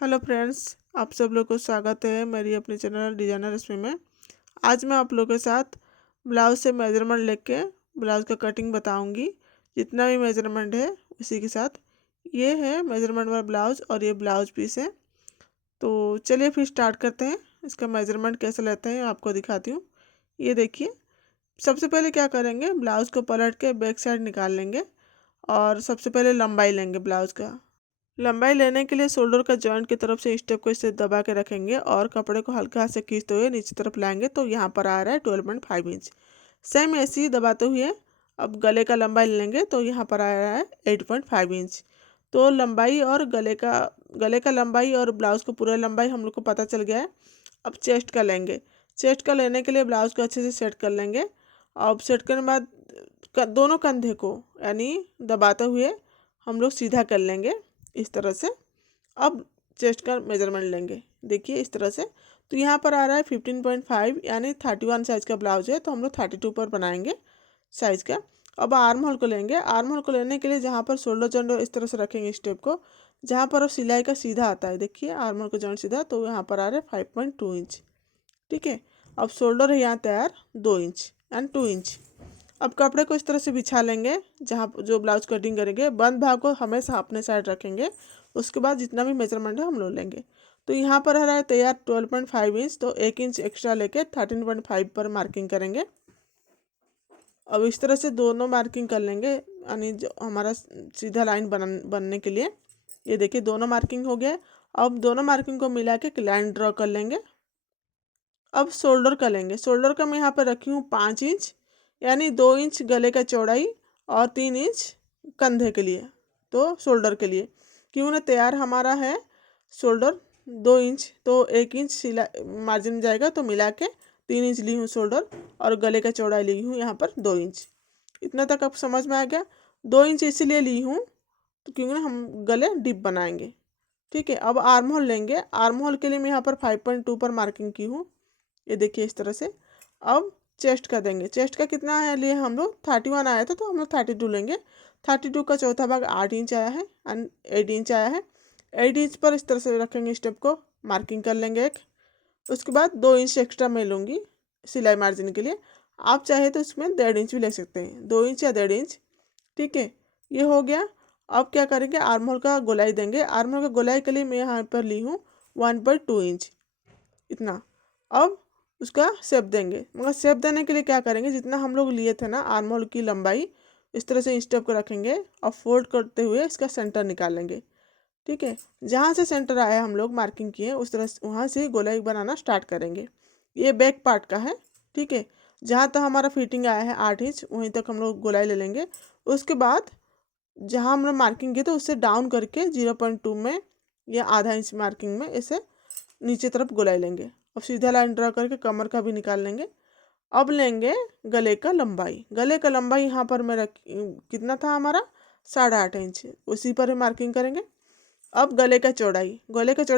Hello friends, आप सब लोग को स्वागत है मेरी अपने चैनल डिजाइनर रश्मि में। आज मैं आप लोगों के साथ ब्लाउज से मेजरमेंट लेके ब्लाउज का कटिंग बताऊंगी। जितना भी मेजरमेंट है उसी के साथ। ये है मेजरमेंट वाला ब्लाउज और ये ब्लाउज पीस है। तो चलिए फिर स्टार्ट करते हैं। इसका मेजरमेंट कैसे लेते हैं आपको दिखाती हूँ। ये देखिए, सबसे पहले क्या करेंगे, ब्लाउज को पलट के बैक साइड निकाल लेंगे और सबसे पहले लंबाई लेंगे ब्लाउज का। लंबाई लेने के लिए शोल्डर का जॉइंट की तरफ से स्टेप को इससे दबा के रखेंगे और कपड़े को हल्का हाथ से खींचते हुए नीचे तरफ लाएंगे तो यहाँ पर आ रहा है 12.5 इंच। सेम ऐसे ही दबाते हुए अब गले का लंबाई लेंगे तो यहाँ पर आ रहा है 8.5 इंच। तो लंबाई और गले का लंबाई और ब्लाउज को पूरा लंबाई हम लोग को पता चल गया है। अब चेस्ट का लेंगे। चेस्ट का लेने के लिए ब्लाउज को अच्छे से सेट कर लेंगे। अब सेट करने के बाद दोनों कंधे को यानी दबाते हुए हम लोग सीधा कर लेंगे इस तरह से। अब चेस्ट का मेजरमेंट लेंगे, देखिए इस तरह से। तो यहाँ पर आ रहा है 15.5 यानी 31 साइज़ का ब्लाउज है तो हम लोग 32 पर बनाएंगे साइज़ का। अब आर्म होल को लेंगे। आर्म होल को लेने के लिए जहाँ पर शोल्डर जॉइंट इस तरह से रखेंगे स्टेप को, जहाँ पर अब सिलाई का सीधा आता है, देखिए आर्म होल का जॉइंट सीधा, तो यहाँ पर आ रहा है 5.2 इंच। ठीक है। अब शोल्डर है यहाँ तैयार 2 इंच एंड 2 इंच। अब कपड़े को इस तरह से बिछा लेंगे, जहाँ जो ब्लाउज कटिंग करेंगे बंद भाग को हमेशा अपने साइड रखेंगे। उसके बाद जितना भी मेजरमेंट है हम लोग लेंगे। तो यहाँ पर आ रहा है तैयार 12.5 इंच, तो 1 इंच एक्स्ट्रा लेके 13.5 पर मार्किंग करेंगे। अब इस तरह से दोनों मार्किंग कर लेंगे यानी जो हमारा सीधा लाइन बनने के लिए। ये देखिए दोनों मार्किंग हो गया। अब दोनों मार्किंग को मिला के लाइन ड्रॉ कर लेंगे। अब शोल्डर का लेंगे। शोल्डर का मैं यहाँ पर रखी हूँ 5 इंच, यानी 2 इंच गले का चौड़ाई और 3 इंच कंधे के लिए, तो शोल्डर के लिए। क्यों ना तैयार हमारा है शोल्डर 2 इंच, तो 1 इंच सिला मार्जिन जाएगा, तो मिला के 3 इंच ली हूँ शोल्डर और गले का चौड़ाई ली हूँ यहाँ पर 2 इंच। इतना तक अब समझ में आ गया। 2 इंच इसीलिए ली हूँ तो क्योंकि ना हम गले डिप बनाएंगे। ठीक है। अब आर्म होल लेंगे। आर्म होल के लिए मैं यहाँ पर 5.2 पर मार्किंग की हूँ, ये देखिए इस तरह से। अब चेस्ट का देंगे। चेस्ट का कितना है लिए हम लोग 31 आया था तो हम लोग 32 लेंगे। 32 का चौथा भाग 8 इंच आया है एंड 8 इंच आया है। 8 इंच पर इस तरह से रखेंगे स्टेप को, मार्किंग कर लेंगे एक। उसके बाद 2 इंच एक्स्ट्रा मैं लूँगी सिलाई मार्जिन के लिए। आप चाहे तो इसमें 1.5 इंच भी ले सकते हैं, 2 इंच या 1.5 इंच। ठीक है, ये हो गया। अब क्या करेंगे, आर्म होल का गोलाई देंगे। आर्म होल का गोलाई के लिए मैं यहाँ पर ली हूँ 1.2 इंच, इतना। अब उसका शेप देंगे, मगर शेप देने के लिए क्या करेंगे, जितना हम लोग लिए थे ना आर्म होल की लंबाई, इस तरह से स्टेप को रखेंगे और फोल्ड करते हुए इसका सेंटर निकालेंगे। ठीक है। जहाँ से सेंटर आया हम लोग मार्किंग किए उस तरह से वहाँ से गोलाई बनाना स्टार्ट करेंगे। ये बैक पार्ट का है। ठीक है। जहाँ तक हमारा फिटिंग आया है 8 इंच वहीं तक हम लोग गोलाई ले लेंगे। उसके बाद जहाँ हम लोग मार्किंग किए तो उससे डाउन करके 0.2 में या आधा इंच मार्किंग में इसे नीचे तरफ गोलाई लेंगे। अब सीधा लाइन ड्रा करके कमर का भी निकाल लेंगे। अब लेंगे गले का लंबाई। गले का लंबाई यहाँ पर मैं कितना था हमारा 8.5 इंच, उसी पर ही मार्किंग करेंगे। अब गले का चौड़ाई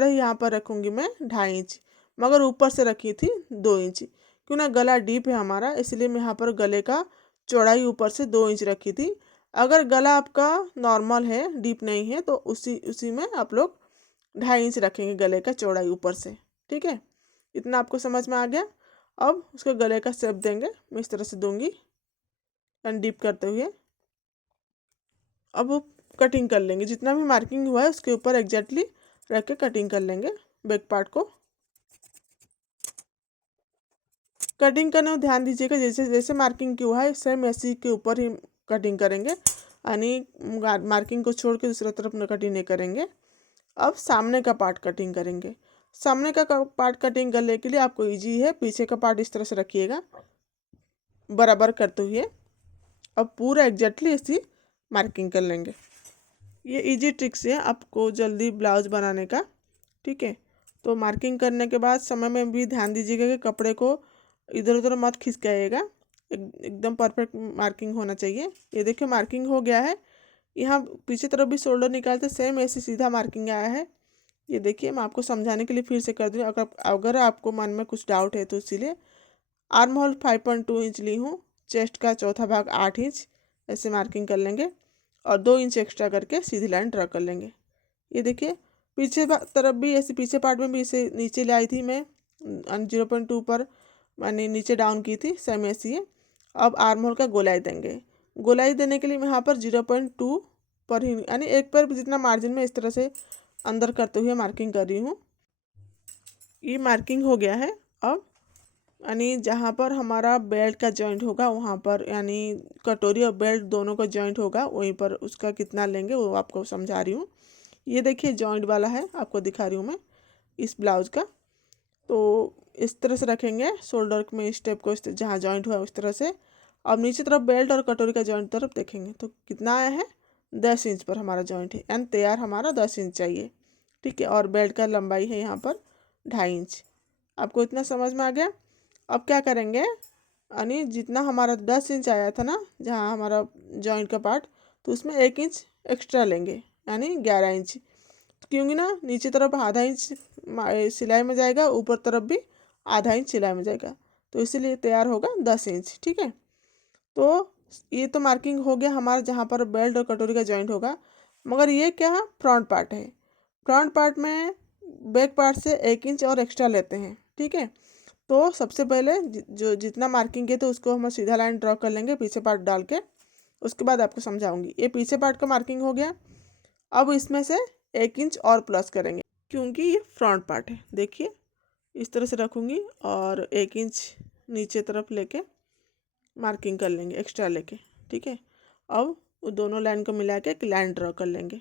यहाँ पर रखूँगी मैं 2.5 इंच, मगर ऊपर से रखी थी 2 इंच। क्यों ना गला डीप है हमारा, इसलिए मैं यहाँ पर गले का चौड़ाई ऊपर से 2 इंच रखी थी। अगर गला आपका नॉर्मल है, डीप नहीं है, तो उसी उसी में आप लोग 2.5 इंच रखेंगे गले का चौड़ाई ऊपर से। ठीक है, इतना आपको समझ में आ गया। अब उसके गले का शेप देंगे, मैं इस तरह से दूंगी डीप करते हुए। अब वो कटिंग कर लेंगे, जितना भी मार्किंग हुआ है उसके ऊपर एग्जैक्टली रख के कटिंग कर लेंगे बैक पार्ट को। कटिंग करने में ध्यान दीजिएगा, जैसे जैसे मार्किंग की हुआ है सेम ऐसी के ऊपर ही कटिंग करेंगे, यानी मार्किंग को छोड़ के दूसरी तरफ न कटिंग नहीं करेंगे। अब सामने का पार्ट कटिंग करेंगे। सामने का पार्ट कटिंग करने के लिए आपको इजी है, पीछे का पार्ट इस तरह से रखिएगा बराबर करते हुए। अब पूरा एग्जैक्टली इसी मार्किंग कर लेंगे। ये इजी ट्रिक्स है आपको जल्दी ब्लाउज बनाने का। ठीक है। तो मार्किंग करने के बाद समय में भी ध्यान दीजिएगा कि कपड़े को इधर उधर मत खिसकाइएगा, एकदम परफेक्ट मार्किंग होना चाहिए। ये देखिए मार्किंग हो गया है। यहाँ पीछे तरफ भी शोल्डर निकालते सेम ऐसे सीधा मार्किंग आया है। ये देखिए मैं आपको समझाने के लिए फिर से कर दूँ, अगर आपको मन में कुछ डाउट है तो इसीलिए। आर्म होल 5.2 इंच ली हूँ। चेस्ट का चौथा भाग 8 इंच ऐसे मार्किंग कर लेंगे और 2 इंच एक्स्ट्रा करके सीधी लाइन ड्रा कर लेंगे। ये देखिए पीछे तरफ भी ऐसे पीछे पार्ट में भी इसे नीचे ले आई थी मैं 0.2 पर मैंने नीचे डाउन की थी, सेम ऐसी है। अब आर्म होल का गोलाई देंगे। गोलाई देने के लिए मैं यहाँ पर 0.2 पर ही यानी एक पर जितना मार्जिन में इस तरह से अंदर करते हुए मार्किंग कर रही हूँ। ये मार्किंग हो गया है। अब यानी जहाँ पर हमारा बेल्ट का जॉइंट होगा वहाँ पर, यानी कटोरी और बेल्ट दोनों का जॉइंट होगा, वहीं पर उसका कितना लेंगे वो आपको समझा रही हूँ। ये देखिए जॉइंट वाला है, आपको दिखा रही हूँ मैं इस ब्लाउज़ का। तो इस तरह से रखेंगे शोल्डर में स्टेप को, जहाँ जॉइंट हुआ है उस तरह से। अब नीचे तरफ बेल्ट और कटोरी का जॉइंट तरफ देखेंगे तो कितना आया है, 10 इंच पर हमारा जॉइंट है, यानी तैयार हमारा 10 इंच चाहिए। ठीक है, और बेल्ट का लंबाई है यहाँ पर 2.5 इंच। आपको इतना समझ में आ गया। अब क्या करेंगे, यानी जितना हमारा 10 इंच आया था ना जहाँ हमारा जॉइंट का पार्ट, तो उसमें 1 इंच एक्स्ट्रा लेंगे, यानी 11 इंच। क्योंकि ना नीचे तरफ आधा इंच सिलाई में जाएगा, ऊपर तरफ भी आधा इंच सिलाई में जाएगा, तो इसीलिए तैयार होगा 10 इंच। ठीक है, तो ये तो मार्किंग हो गया हमारा जहाँ पर बेल्ट और कटोरी का जॉइंट होगा। मगर ये क्या है, फ्रंट पार्ट है। फ्रंट पार्ट में बैक पार्ट से 1 इंच और एक्स्ट्रा लेते हैं। ठीक है, तो सबसे पहले जो जितना मार्किंग किए तो उसको हम सीधा लाइन ड्रॉ कर लेंगे पीछे पार्ट डाल के, उसके बाद आपको समझाऊंगी। ये पीछे पार्ट का मार्किंग हो गया। अब इसमें से 1 इंच और प्लस करेंगे क्योंकि ये फ्रंट पार्ट है। देखिए इस तरह से रखूँगी और 1 इंच नीचे तरफ लेके मार्किंग कर लेंगे एक्स्ट्रा लेके। ठीक है, अब वो दोनों लाइन को मिला के एक लाइन ड्रॉ कर लेंगे।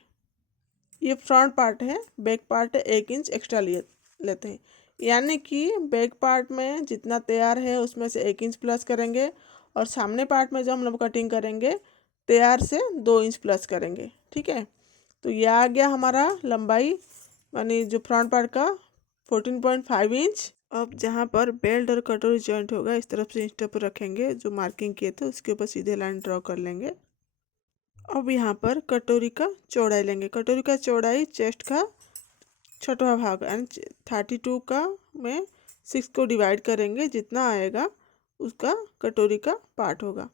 ये फ्रंट पार्ट है, बैक पार्ट 1 इंच एक्स्ट्रा लेते हैं, यानी कि बैक पार्ट में जितना तैयार है उसमें से 1 इंच प्लस करेंगे, और सामने पार्ट में जो हम लोग कटिंग करेंगे तैयार से 2 इंच प्लस करेंगे। ठीक है, तो ये आ गया हमारा लंबाई, यानी जो फ्रंट पार्ट का 14.5 इंच। अब जहाँ पर बेल्ट और कटोरी जॉइंट होगा इस तरफ से इंच पर रखेंगे, जो मार्किंग किए थे उसके ऊपर सीधे लाइन ड्रॉ कर लेंगे। अब यहाँ पर कटोरी का चौड़ाई लेंगे। कटोरी का चौड़ाई चेस्ट का छठवां भाग यानी 32 का में 6 को डिवाइड करेंगे, जितना आएगा उसका कटोरी का पार्ट होगा,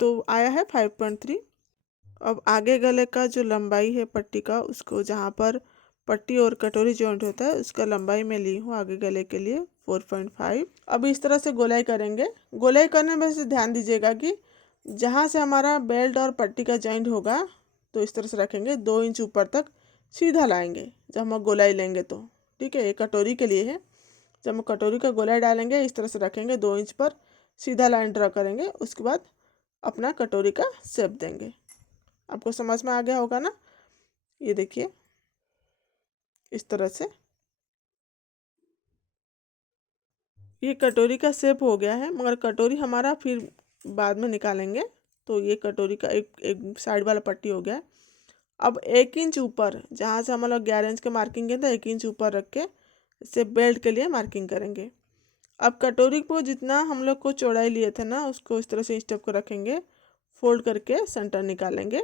तो आया है 5.3। अब आगे गले का जो लंबाई है पट्टी का, उसको जहाँ पर पट्टी और कटोरी जॉइंट होता है उसका लंबाई मैं ली हूँ आगे गले के लिए 4.5। अब इस तरह से गोलाई करेंगे। गोलाई करने में से ध्यान दीजिएगा कि जहाँ से हमारा बेल्ट और पट्टी का जॉइंट होगा तो इस तरह से रखेंगे, 2 इंच ऊपर तक सीधा लाएंगे जब हम गोलाई लेंगे तो। ठीक है, ये कटोरी के लिए है। जब हम कटोरी का गोलाई डालेंगे इस तरह से रखेंगे, 2 इंच पर सीधा लाइन ड्रा करेंगे, उसके बाद अपना कटोरी का शेप देंगे। आपको समझ में आ गया होगा ना। ये देखिए इस तरह से ये कटोरी का शेप हो गया है, मगर कटोरी हमारा फिर बाद में निकालेंगे। तो ये कटोरी का एक साइड वाला पट्टी हो गया है। अब 1 इंच ऊपर जहाँ से हम लोग 11 इंच का मार्किंग किया था, 1 इंच ऊपर रख के इसे बेल्ट के लिए मार्किंग करेंगे। अब कटोरी को जितना हम लोग को चौड़ाई लिए थे ना, उसको इस तरह से स्टेप को रखेंगे, फोल्ड करके सेंटर निकालेंगे।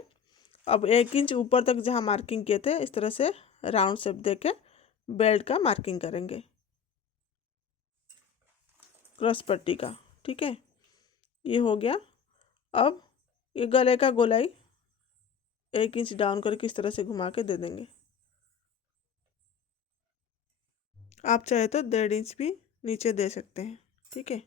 अब 1 इंच ऊपर तक जहाँ मार्किंग किए थे इस तरह से राउंड शेप देके बेल्ट का मार्किंग करेंगे क्रॉस पट्टी का। ठीक है, ये हो गया। अब ये गले का गोलाई 1 इंच डाउन करके इस तरह से घुमा के दे देंगे। आप चाहे तो 1.5 इंच भी नीचे दे सकते हैं। ठीक है,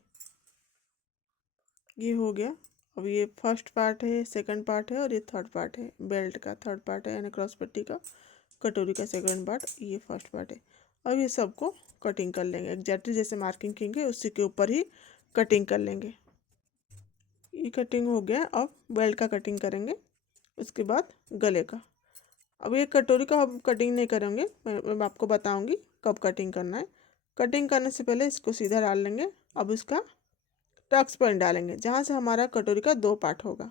ये हो गया। अब ये फर्स्ट पार्ट है, सेकंड पार्ट है, और ये थर्ड पार्ट है। बेल्ट का थर्ड पार्ट है यानी क्रॉस पट्टी का, कटोरी का सेकंड पार्ट, ये फर्स्ट पार्ट है। अब ये सबको कटिंग कर लेंगे एग्जैक्टली जैसे मार्किंग करेंगे उसी के ऊपर ही कटिंग कर लेंगे। ये कटिंग हो गया। अब बेल्ट का कटिंग करेंगे, उसके बाद गले का। अब ये कटोरी का हम कटिंग नहीं करेंगे, मैं आपको बताऊंगी कब कटिंग करना है। कटिंग करने से पहले इसको सीधा डाल लेंगे। अब इसका टक्स पॉइंट डालेंगे जहाँ से हमारा कटोरी का 2 पार्ट होगा।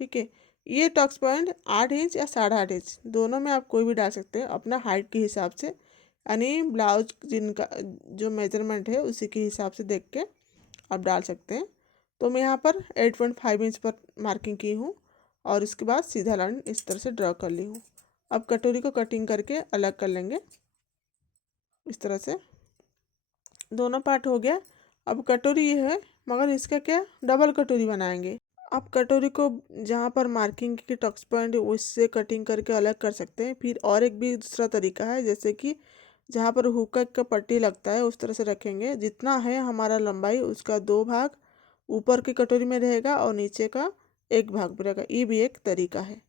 ठीक है, ये टक्स पॉइंट 8 इंच या 8.5 इंच दोनों में आप कोई भी डाल सकते हैं अपना हाइट के हिसाब से, यानी ब्लाउज जिनका जो मेजरमेंट है उसी के हिसाब से देख के आप डाल सकते हैं। तो मैं यहाँ पर 8.5 इंच पर मार्किंग की हूँ और इसके बाद सीधा लाइन इस तरह से ड्रॉ कर ली हूँ। अब कटोरी को कटिंग करके अलग कर लेंगे इस तरह से। दोनों पार्ट हो गया। अब कटोरी ये है, मगर इसका क्या डबल कटोरी बनाएंगे। आप कटोरी को जहाँ पर मार्किंग की टक्स पॉइंट उससे कटिंग करके अलग कर सकते हैं। फिर और एक भी दूसरा तरीका है, जैसे कि जहाँ पर हुक का पट्टी लगता है उस तरह से रखेंगे। जितना है हमारा लंबाई उसका 2 भाग ऊपर की कटोरी में रहेगा और नीचे का 1 भाग भी रहेगा। ये भी एक तरीका है।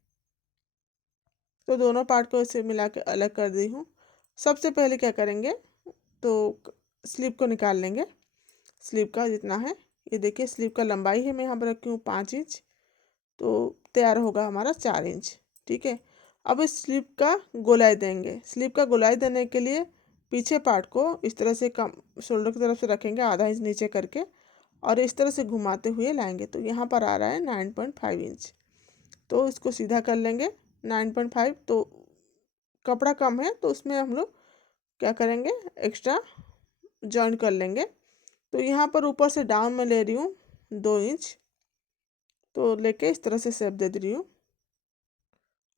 तो दोनों पार्ट को इसे मिला के अलग कर दी हूँ। सबसे पहले क्या करेंगे, तो स्लीव को निकाल लेंगे। स्लीव का जितना है, ये देखिए स्लीव का लंबाई है, मैं यहाँ पर रखी हूँ 5 इंच, तो तैयार होगा हमारा 4 इंच। ठीक है। अब इस स्लीव का गोलाई देंगे। स्लीव का गोलाई देने के लिए पीछे पार्ट को इस तरह से कम शोल्डर की तरफ से रखेंगे, आधा इंच नीचे करके, और इस तरह से घुमाते हुए लाएंगे। तो यहाँ पर आ रहा है 9.5 इंच, तो इसको सीधा कर लेंगे 9.5। तो कपड़ा कम है तो उसमें हम लोग क्या करेंगे, एक्स्ट्रा जॉइन कर लेंगे। तो यहाँ पर ऊपर से डाउन में ले रही हूँ 2 इंच, तो लेके इस तरह से शेप दे रही हूँ।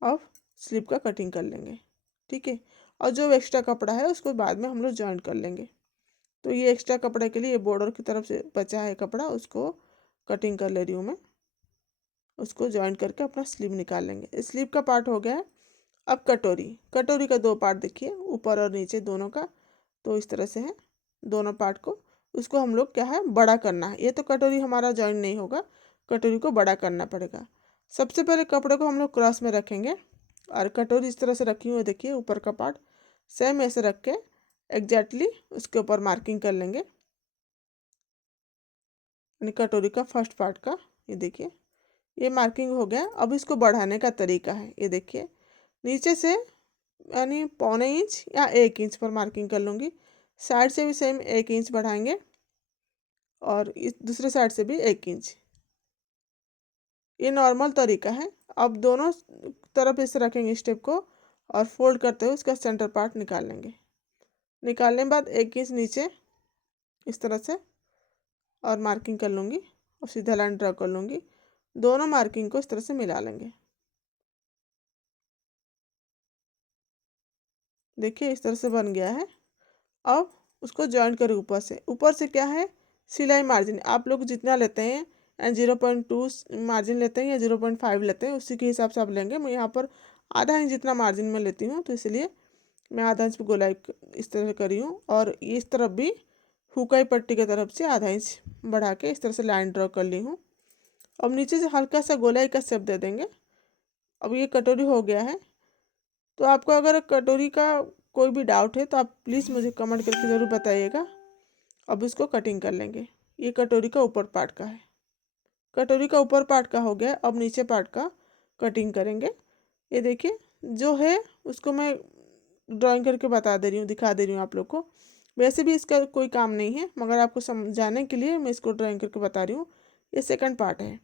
अब स्लीव का कटिंग कर लेंगे। ठीक है। और जो एक्स्ट्रा कपड़ा है उसको बाद में हम लोग जॉइन कर लेंगे। तो ये एक्स्ट्रा कपड़े के लिए बॉर्डर की तरफ से बचा है कपड़ा, उसको कटिंग कर ले रही हूँ मैं। उसको जॉइन करके अपना स्लीव निकाल लेंगे। स्लीव का पार्ट हो गया है। अब कटोरी, कटोरी का 2 पार्ट देखिए, ऊपर और नीचे दोनों का। तो इस तरह से है दोनों पार्ट को, उसको हम लोग क्या है बड़ा करना है। ये तो कटोरी हमारा जॉइन नहीं होगा, कटोरी को बड़ा करना पड़ेगा। सबसे पहले कपड़े को हम लोग क्रॉस में रखेंगे और कटोरी इस तरह से रखी हुई है, देखिए ऊपर का पार्ट सेम ऐसे रख के एग्जैक्टली उसके ऊपर मार्किंग कर लेंगे, यानी कटोरी का फर्स्ट पार्ट का। ये देखिए ये मार्किंग हो गया। अब इसको बढ़ाने का तरीका है, ये देखिए नीचे से यानी 1.25 इंच या 1 इंच पर मार्किंग कर लूँगी। साइड से भी सेम 1 इंच बढ़ाएंगे और इस दूसरे साइड से भी 1 इंच। ये नॉर्मल तरीका है। अब दोनों तरफ इसे रखेंगे स्टेप को और फोल्ड करते हुए उसका सेंटर पार्ट निकाल लेंगे। निकालने के बाद 1 इंच नीचे इस तरह से और मार्किंग कर लूँगी और सीधा लाइन ड्रा कर लूँगी। दोनों मार्किंग को इस तरह से मिला लेंगे। देखिए इस तरह से बन गया है। अब उसको जॉइन करें ऊपर से। ऊपर से क्या है, सिलाई मार्जिन आप लोग जितना लेते हैं, 0.2 मार्जिन लेते हैं या 0.5 लेते हैं, उसी के हिसाब से आप लेंगे। मैं यहाँ पर आधा इंच जितना मार्जिन में लेती हूँ, तो इसलिए मैं आधा इंच पर गोलाई इस तरह से करी हूँ। और इस तरफ भी हुकाई पट्टी की तरफ से आधा इंच बढ़ा के इस तरह से लाइन ड्रॉ कर ली हूँ। अब नीचे से हल्का सा गोलाई का शेप दे देंगे। अब ये कटोरी हो गया है। तो आपको अगर कटोरी का कोई भी डाउट है तो आप प्लीज़ मुझे कमेंट करके ज़रूर बताइएगा। अब इसको कटिंग कर लेंगे। ये कटोरी का ऊपर पार्ट का है। कटोरी का ऊपर पार्ट का हो गया। अब नीचे पार्ट का कटिंग करेंगे। ये देखिए जो है उसको मैं ड्राइंग करके बता दे रही हूँ, दिखा दे रही हूँ आप लोग को। वैसे भी इसका कोई काम नहीं है, मगर आपको समझाने के लिए मैं इसको ड्राइंग करके बता रही हूँ। ये सेकंड पार्ट है।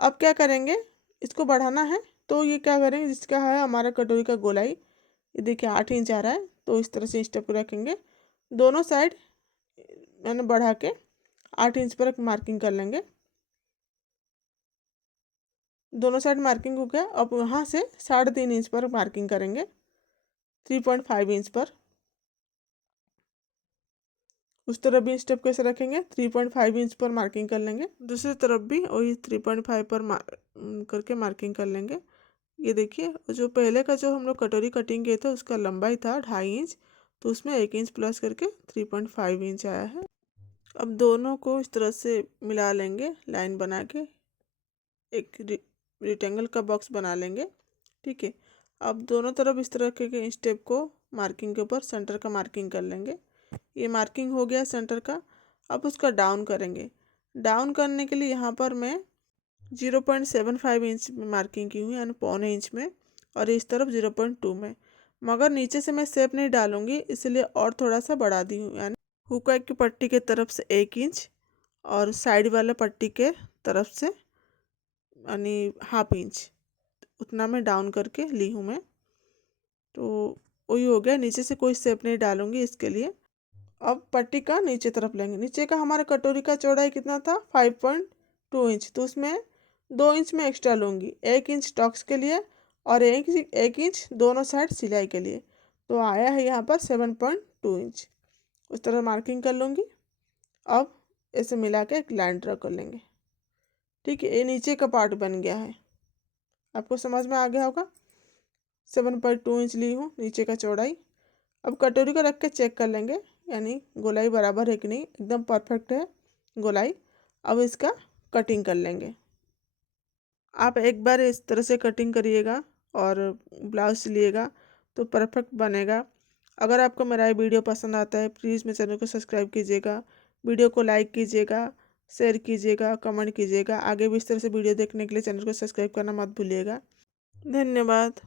अब क्या करेंगे, इसको बढ़ाना है। तो ये क्या करेंगे, जिसका है हमारा कटोरी का गोलाई, ये देखिए 8 इंच आ रहा है, तो इस तरह से स्टेप को रखेंगे। दोनों साइड मैंने बढ़ा के 8 इंच पर एक मार्किंग कर लेंगे। दोनों साइड मार्किंग हो गया। अब वहाँ से 3.5 इंच पर मार्किंग करेंगे, 3.5 इंच पर। उस तरफ भी स्टेप कैसे रखेंगे, 3.5 इंच पर मार्किंग कर लेंगे। दूसरी तरफ भी वही 3.5 पर करके मार्किंग कर लेंगे। ये देखिए जो पहले का जो हम लोग कटोरी कटिंग किए थे उसका लंबाई था 2.5 इंच, तो उसमें 1 इंच प्लस करके 3.5 इंच आया है। अब दोनों को इस तरह से मिला लेंगे, लाइन बना के एक रेक्टेंगल का बॉक्स बना लेंगे। ठीक है। अब दोनों तरफ इस तरह के स्टेप को मार्किंग के ऊपर सेंटर का मार्किंग कर लेंगे। ये मार्किंग हो गया सेंटर का। अब उसका डाउन करेंगे। डाउन करने के लिए यहाँ पर मैं 0.75 इंच में मार्किंग की हुई, यानी 1.25 इंच में, और इस तरफ 0.2 में। मगर नीचे से मैं शेप नहीं डालूंगी, इसलिए और थोड़ा सा बढ़ा दी हूँ, यानी हुक की पट्टी के तरफ से 1 इंच और साइड वाले पट्टी के तरफ से यानी 1/2 इंच, उतना मैं डाउन करके ली हूँ मैं। तो वही हो गया। नीचे से कोई शेप नहीं डालूंगी इसके लिए। अब पट्टी का नीचे तरफ लेंगे। नीचे का हमारे कटोरी का चौड़ाई कितना था, 5.2 इंच, तो उसमें 2 इंच में एक्स्ट्रा लूँगी, 1 इंच टॉक्स के लिए और 1 इंच दोनों साइड सिलाई के लिए। तो आया है यहाँ पर 7.2 इंच। उस तरह मार्किंग कर लूँगी। अब इसे मिला के एक लाइन ड्रा कर लेंगे। ठीक है, ये नीचे का पार्ट बन गया है। आपको समझ में आ गया होगा। 7.2 इंच ली हूँ नीचे का चौड़ाई। अब कटोरी को रख के चेक कर लेंगे, यानी गोलाई बराबर है कि नहीं, एकदम परफेक्ट है गोलाई। अब इसका कटिंग कर लेंगे। आप एक बार इस तरह से कटिंग करिएगा और ब्लाउज सिलिएगा तो परफेक्ट बनेगा। अगर आपको मेरा ये वीडियो पसंद आता है, प्लीज़ मेरे चैनल को सब्सक्राइब कीजिएगा, वीडियो को लाइक कीजिएगा, शेयर कीजिएगा, कमेंट कीजिएगा। आगे भी इस तरह से वीडियो देखने के लिए चैनल को सब्सक्राइब करना मत भूलिएगा। धन्यवाद।